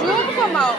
Zoom কমাও।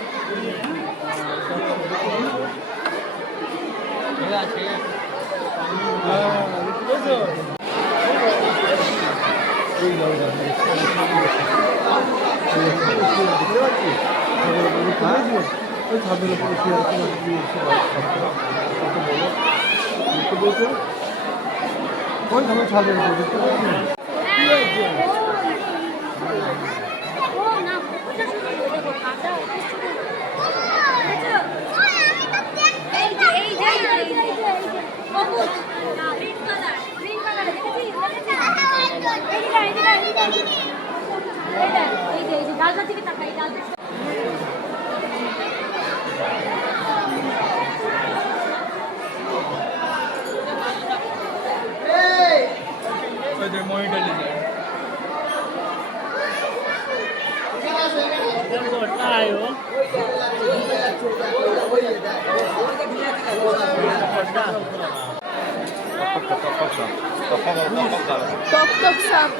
টক টক সাপ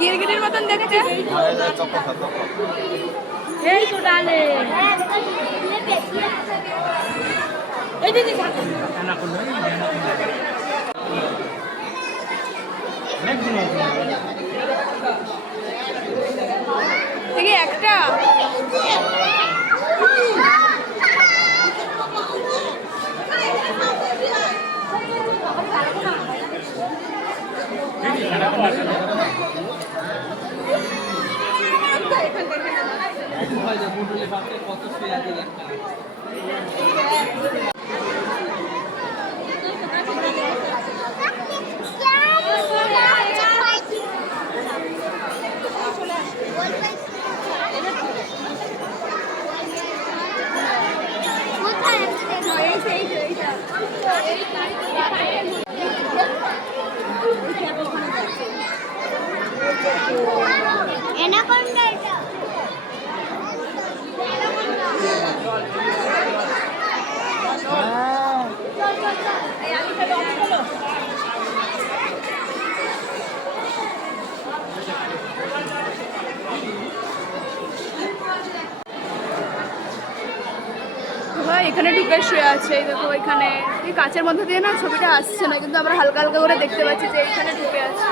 গিরগিটির মতন দেখতে। এই তো ডালে এই দিদি দেখি একটা এখানে ঢুকে শুয়ে আছে। এই দেখো এখানে এই কাচের মধ্যে দিয়ে না ছবিটা আসছে না, কিন্তু আমরা হালকা হালকা করে দেখতে পাচ্ছি যে এখানে ঢুকে আছে,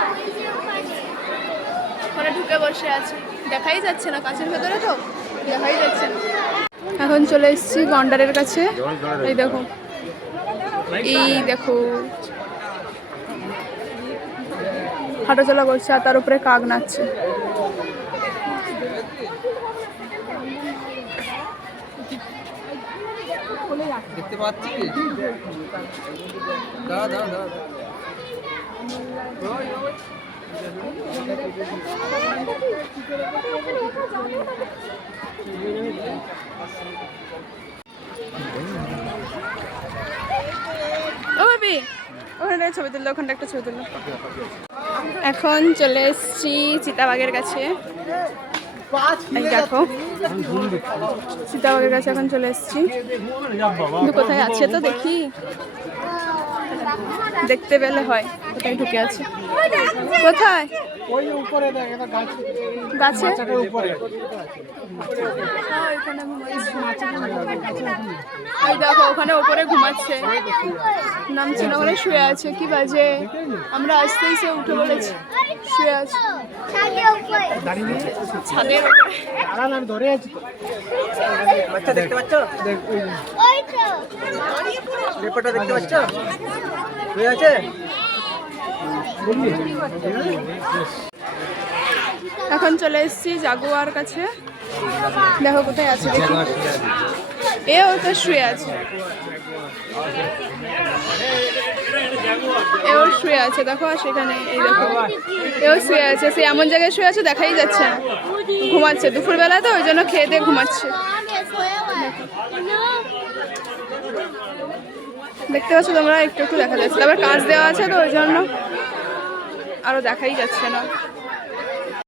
ওখানে ঢুকে বসে আছে। দেখাই যাচ্ছে না, কাচের ভেতরে তো দেখাই যাচ্ছে না। এখন চলে এসেছি গন্ডারের কাছে। এই দেখো হাঁটাচলা করছে আর তার উপরে কাক নাচছে। দেখতে পাচ্ছি দাঁড়া দাঁড়া দাঁড়া ও বেবি ওখানে ছবি তুললো, ওখানটা একটা ছবি তুললো। এখন চলে এসেছি চিতাবাঘের কাছে। দেখো চিতাবাঘের কাছে এখন চলে এসেছি, কিন্তু কোথায় আছে তো দেখি, দেখতে পেলে হয় কোথায় ঢুকে আছে। কোথায়? গাছে। দেখো ওখানে উপরে ঘুমাচ্ছে, নামছে না, ওখানে শুয়ে আছে। কি বাজে, আমরা আসতেই সে উঠে বলেছি শুয়ে আছে ছাদের উপরে। দেখতে পাচ্ছ, লেপাটা দেখতে পাচ্ছ শুয়ে আছে। এখন চলে এসেছি জাগুয়ার কাছে। দেখো কোথায় আছে দেখি, এ ওটা শুয়ে আছে, এও শুয়ে আছে। দেখো সেখানে এই দেখো এও শুয়ে আছে, সে এমন জায়গায় শুয়ে আছে দেখাই যাচ্ছে না, ঘুমাচ্ছে। দুপুরবেলা তো ওই জন্য খেয়ে দিয়ে ঘুমাচ্ছে। দেখতে পাচ্ছ তোমরা, একটু একটু দেখা যাচ্ছে, তারপর কাঁচ দেওয়া আছে তো ওই জন্য আরো দেখাই যাচ্ছে না।